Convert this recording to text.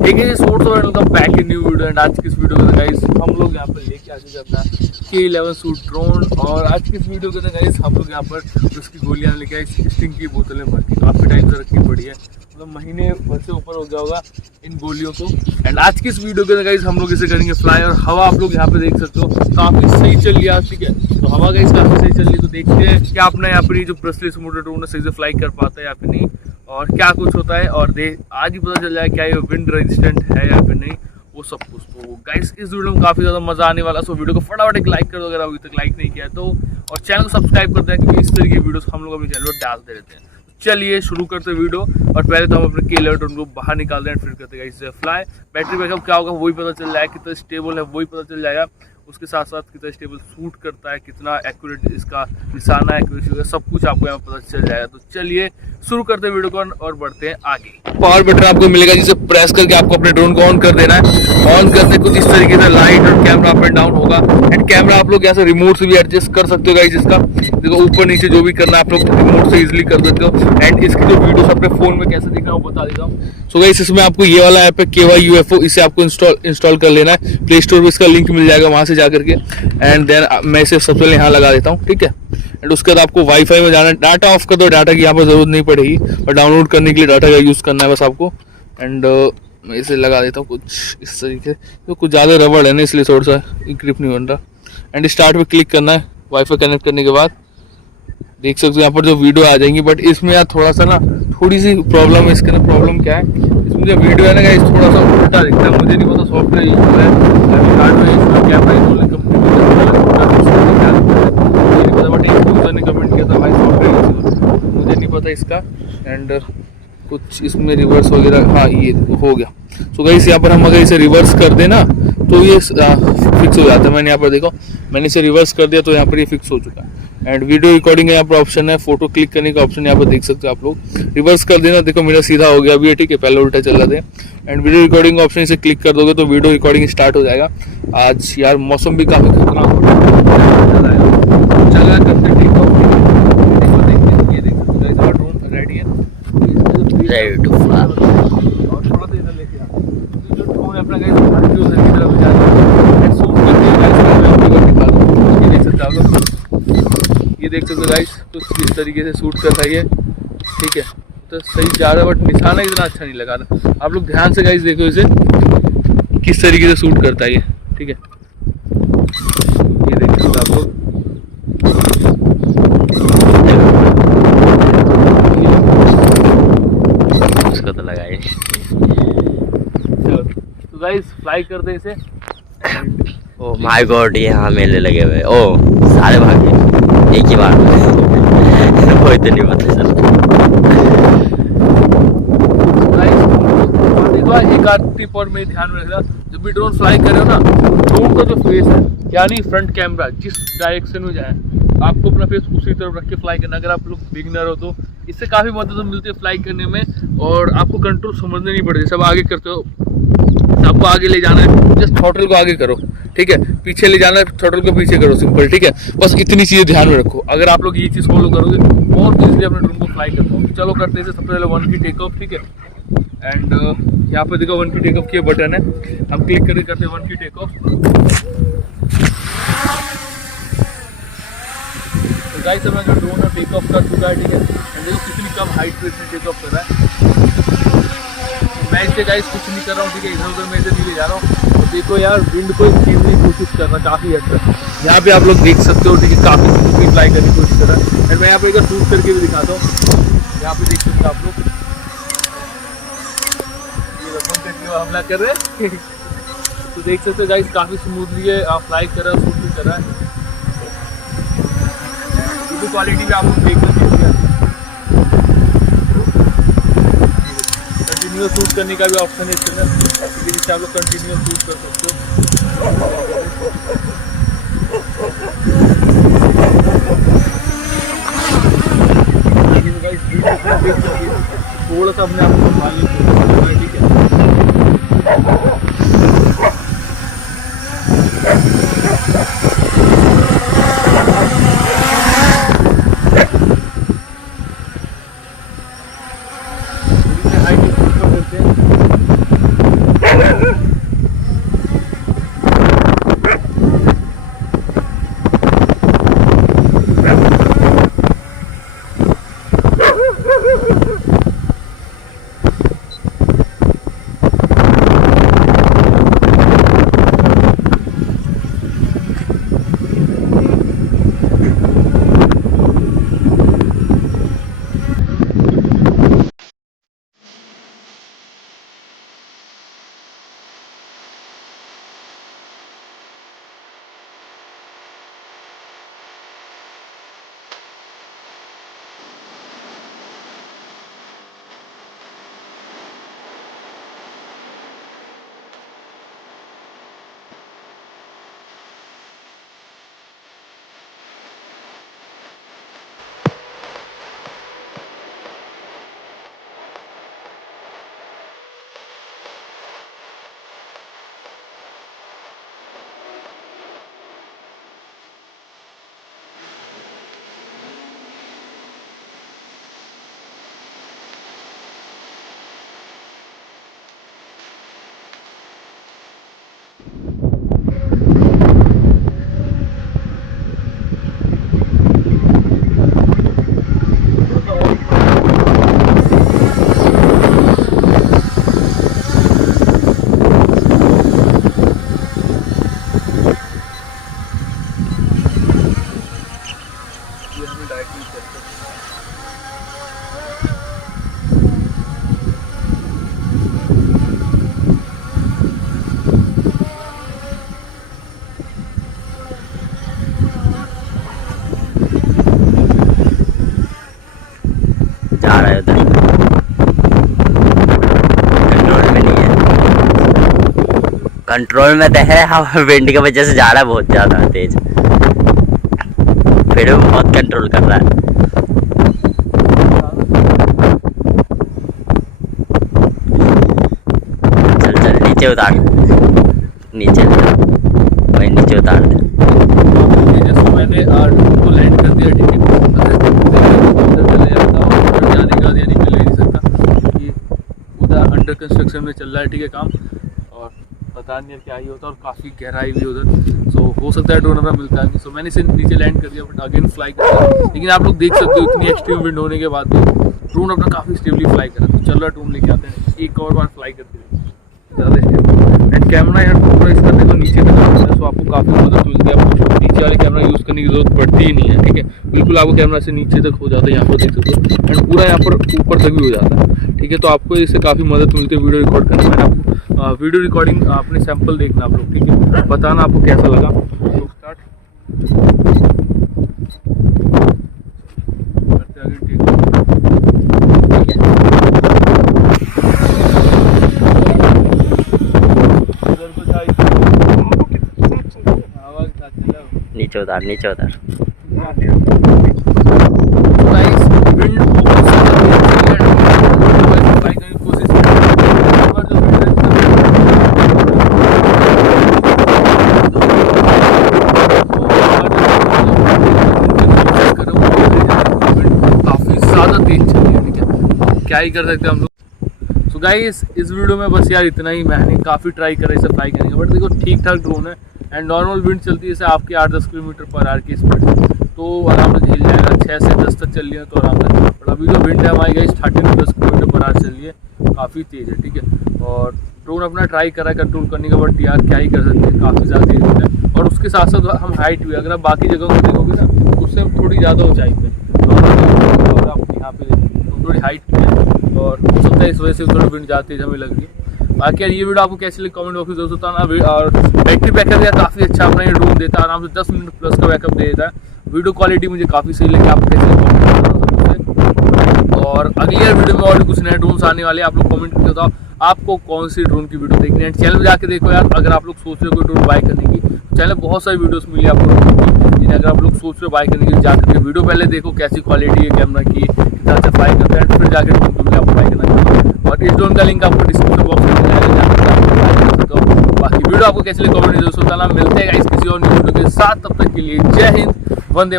Source और welcome back in new video. And आज की इस वीडियो में गाइस हम लोग यहाँ पर लेके आ चुके हैं अपना K11 सूट ड्रोन। और आज की इस वीडियो के गाइस हम लोग यहाँ पर उसकी गोलियां लेके आए, स्टिंग की बोतलें भर के काफ़ी टाइम से रखनी पड़ी है, मतलब महीने भर से ऊपर हो गया होगा इन गोलियों को। एंड आज की इस वीडियो के गाइस हम लोग इसे करेंगे फ्लाई। और हवा आप लोग यहाँ पे देख सकते हो काफ़ी सही चल रही है, ठीक है। तो हवा गाइस काफ़ी सही चल रही है, तो देखते हैं क्या अपना यहाँ पर ये जो ब्रशलेस मोटर ड्रोन है सही से फ्लाई कर पाता है या फिर नहीं, और क्या कुछ होता है। और आज ही पता चल जाए क्या ये विंड रेजिस्टेंट है या फिर नहीं, वो सब कुछ। तो गाइस इस वीडियो में काफ़ी ज़्यादा मज़ा आने वाला है, सो वीडियो को फटाफट एक लाइक कर दो अगर अभी तक लाइक नहीं किया है तो, और चैनल को सब्सक्राइब कर दें क्योंकि इस तरह की वीडियोस हम लोग अपने चैनल पर डालते रहते हैं। चलिए शुरू करते हैं वीडियो। और पहले तो हम अपने K11 ड्रोन को बाहर निकाल दें, फिर करते हैं इससे फ्लाई। बैटरी बैकअप क्या होगा वही पता चल जाएगा, कितना स्टेबल है वही पता चल जाएगा, उसके साथ साथ कितना स्टेबल शूट करता है, कितना एक्यूरेट इसका निशाना एक्यूरेसी, सब कुछ आपको यहाँ पता चल जाएगा। तो चलिए शुरू करते हैं वीडियो को और बढ़ते हैं आगे। पावर बटन आपको मिलेगा जिसे प्रेस करके आपको अपने ड्रोन को ऑन कर देना है। ऑन करते कुछ इस तरीके से लाइट और कैमरा अप एंड डाउन होगा। एंड कैमरा आप लोग यहाँ से रिमोट से भी एडजस्ट कर सकते हो गाइस, इसका देखो ऊपर नीचे जो भी करना है आप लोग रिमोट से इजिली कर सकते हो। एंड इसकी जो वीडियोस अपने फोन में कैसे देखना है वो बता देता हूँ। सो गाइस इसमें आपको ये वाला ऐप है KYUFO, इसे आपको इंस्टॉल कर लेना है। प्ले स्टोर पे इसका लिंक मिल जाएगा वहां से जाकर के। एंड देन मैं इसे सबसे पहले यहाँ लगा देता हूँ, ठीक है। एंड उसके बाद आपको वाईफाई में जाना, डाटा ऑफ कर दो, डाटा की यहाँ पर जरूरत नहीं पड़ेगी, और डाउनलोड करने के लिए डाटा का यूज़ करना है बस आपको। एंड मैं इसे लगा देता हूँ कुछ इस तरीके, तो कुछ ज़्यादा रबड़ है ना इसलिए थोड़ा सा ग्रिप नहीं बन रहा। एंड स्टार्ट पे क्लिक करना है वाईफाई कनेक्ट करने के बाद। देख सकते हो यहाँ पर जो वीडियो आ जाएंगी, बट इसमें यार थोड़ा सा ना थोड़ी सी प्रॉब्लम है। इसके ना प्रॉब्लम क्या है, इसमें जो वीडियो है ना गाइस थोड़ा सा उल्टा दिखता है। मुझे नहीं पता सॉफ्टवेयर यूज है hardware use camera use company but एक यूजर ने कमेंट किया था भाई सॉफ्टवेयर यूज, मुझे नहीं पता इसका। एंड कुछ इसमें रिवर्स वगैरह, हाँ ये हो गया। सो गाइस यहाँ पर हम अगर इसे रिवर्स कर देना तो ये फिक्स हो जाता है। मैंने यहाँ पर देखो, मैंने इसे रिवर्स कर दिया तो यहाँ पर ये फिक्स हो चुका है। एंड वीडियो रिकॉर्डिंग का यहाँ पर ऑप्शन है, फोटो क्लिक करने का ऑप्शन यहाँ पर देख सकते हो आप लोग। रिवर्स कर देना, देखो मेरा सीधा हो गया अभी है, ठीक है, पहले उल्टा चल रहा था। एंड वीडियो रिकॉर्डिंग का ऑप्शन इसे क्लिक कर दोगे तो वीडियो रिकॉर्डिंग स्टार्ट हो जाएगा। आज यार मौसम भी काफ़ी खतरनाक हो रहा है, चल रहा है रेडी है, रेडी टू फ्लाई। और थोड़ा सा इधर लेके आ, जो ड्रोन है अपना गाइस हर जो की तरफ जा रहा है, शूट करके गाइस निकालो। ये देख सकते हो आप लोग, ये देख सकते हो गाइस कुछ इस तरीके से शूट कर रही है, ठीक है। तो सही जा रहा है बट निशाना इतना अच्छा नहीं लगा रहा। आप लोग ध्यान से गाइस देखो इसे किस तरीके से शूट करता है ये, ठीक है। ये देख सकते हो आप लोग, उसका तो लगाए। चलो तो गाइस फ्लाई करते इसे। ओ माय गॉड, ये हाँ मेले लगे हुए, ओ सारे भाग गए एक ही बार में कोई तो नहीं पता चला। एक आध टिप और में ध्यान में रखना, जब भी ड्रोन फ्लाई कर रहे हो ना, ड्रोन का जो फेस है यानी फ्रंट कैमरा जिस डायरेक्शन में जाए आपको अपना फेस उसी तरफ रख के फ्लाई करना। अगर आप लोग बिगिनर हो तो इससे काफ़ी मदद मिलती है फ्लाई करने में, और आपको कंट्रोल समझने नहीं पड़ते। सब आगे करते हो, आपको आगे ले जाना है, जस्ट थ्रॉटल को आगे करो, ठीक है, पीछे ले जाना है थ्रॉटल को पीछे करो, सिंपल, ठीक है। बस इतनी चीज़ें ध्यान में रखो। अगर आप लोग ये चीज़ फॉलो करोगे बहुत ईजिली अपने ड्रोन को फ्लाई कर पाओगे। चलो करते हैं सबसे पहले 1 की टेक ऑफ, ठीक है। एंड यहाँ पे देखो 1 की टेक ऑफ की बटन है, हम क्लिक करके करते हैं 1 की टेक ऑफ। तो गाइस अब अगर ड्रोन टेक ऑफ कर चुका है, ठीक है। एंड देखो कितनी कम हाइट पे इसने टेक ऑफ कर रहा है। मैं इसे गाइस कुछ नहीं कर रहा हूँ, ठीक है, इधर उधर मैं इसे नहीं ले जा रहा हूँ। तो देखो यार विंड को छीनने की कोशिश करना काफ़ी हद तक यहाँ पे आप लोग देख सकते हो, ठीक है, काफ़ी स्मूथली फ्लाई करने की कोशिश कर रहा है। एंड मैं यहाँ पे एक शूट करके भी दिखाता हूँ, यहाँ पे देख सकते हो आप लोग, ये रकम हमला कर रहे हैं तो देख सकते हो गाइस काफ़ी स्मूथली है फ्लाई कर रहा है, शूट भी कर रहा है। वीडियो क्वालिटी भी आप लोग देख सकते हैं, कंटिन्यूअस शूट करने का भी ऑप्शन है इसके अंदर, जिससे आप लोग कंटिन्यूअस शूट कर सकते हो। थोड़ा सा अपने आप को संभाल लीजिए, ठीक है। कंट्रोल में तो है, हवा विंड की वजह से जा रहा है बहुत ज्यादा तेज, फिर भी बहुत कंट्रोल कर रहा है। चल चल नीचे उतार, नीचे भाई नीचे उतार दे। जैसे मैंने ड्रोन को लैंड कर दिया, ठीक है, उधर चले जाता हूँ, उधर जाने का यानी मिल ही नहीं सकता कि उधर अंडर कंस्ट्रक्शन में चल रहा है, ठीक है, काम, और पता नहीं क्या ही होता है, और काफ़ी गहराई भी उधर, सो हो सकता है ड्रोन अपना मिलता है। सो मैंने इसे नीचे लैंड कर दिया, बट अगेन फ्लाई कर दिया। लेकिन आप लोग देख सकते हो इतनी एक्सट्रीम विंड होने के बाद भी ड्रोन अपना काफ़ी स्टेबली फ्लाई कर रहा है। तो चल रहा ड्रोन लेके आते हैं, एक और बार फ्लाई करते हैं ज़्यादा स्टेबल। एंड कैमरा यार पूरा इसका देखो नीचे तक आता है, सो आपको काफ़ी मदद मिलती है, आपको नीचे वाले कैमरा यूज़ करने की जरूरत पड़ती ही नहीं है, ठीक है, बिल्कुल आपको कैमरा से नीचे तक हो जाता है, यहाँ पर देख सकते हो, एंड पूरा यहाँ पर ऊपर तक भी हो जाता है, ठीक है। तो आपको इससे काफ़ी मदद मिलती है वीडियो रिकॉर्ड करने में। मैंने आपको वीडियो रिकॉर्डिंग अपने सैंपल देखना आप लोग, ठीक है, बताना आपको कैसा लगा। तो स्टार्ट करते आगे, ठीक है, नीचे उतार, नीचे उतार। क्या ही कर सकते हैं हम लोग। सो गाइस इस वीडियो में बस यार इतना ही। मैंने काफ़ी ट्राई करा इसे फ्लाई करने का, बट देखो ठीक ठाक ड्रोन है, एंड नॉर्मल विंड चलती है जैसे आपकी 8-10 किलोमीटर पर आवर की स्पीड से, तो आराम से झेल जाएगा। 6 से 10 तक चल लिया तो आराम से, बट अभी जो विंड है हमारी गाइस 30 से 10 किलोमीटर पर आवर चल रही है, काफ़ी तेज़ है, ठीक है। और ड्रोन अपना ट्राई करा कंट्रोल करने का, बट यार क्या ही कर सकते हैं, काफ़ी ज़्यादा तेज होता है। और उसके साथ साथ हम हाइट भी, अगर आप बाकी जगहों को देखोगे ना, उससे हम थोड़ी ज़्यादा ऊँचाई पे, और आप यहाँ पे तो थोड़ी हाइट पे है, और हो सकता है इस वजह से थोड़ी विंड ज़्यादा तेज हमें लग रही है। बाकी यार ये वीडियो आपको कैसे लगी कमेंट बॉक्स में जरूर बताना। और बैटरी बैकअप यार काफ़ी अच्छा अपना ये ड्रोन देता है, आराम से 10 मिनट प्लस का बैकअप दे देता है। वीडियो क्वालिटी मुझे काफ़ी सही लगी, आपको कैसे लगी। और अगली यार वीडियो में और भी कुछ नए ड्रोन्स आने वाले हैं, आप लोग कमेंट करके बताओ आपको कौन सी ड्रोन की वीडियो देखनी है। चैनल पर जाके देखो यार, अगर आप लोग सोच रहे हो कोई ड्रोन बाय करने की, चैनल बहुत सारी वीडियोस मिली आपको, जिन्हें अगर आप लोग सोच रहे हो बाय करने की, जाकर के वीडियो पहले देखो कैसी क्वालिटी है कैमरा की, कितना अच्छा फ्लाई करता है, फिर जाकर ड्रोन को आपको बाय करना चाहिए। और इस ड्रोन का लिंक आपको डिस्क्रिप्शन बॉक्स में मिल जाएगा। बाकी वीडियो आपको कैसे लगी कमेंट जरूर बताना। मिलते हैं गाइस किसी और न्यू वीडियो के साथ, तब तक के लिए जय हिंद, वंदे मातरम।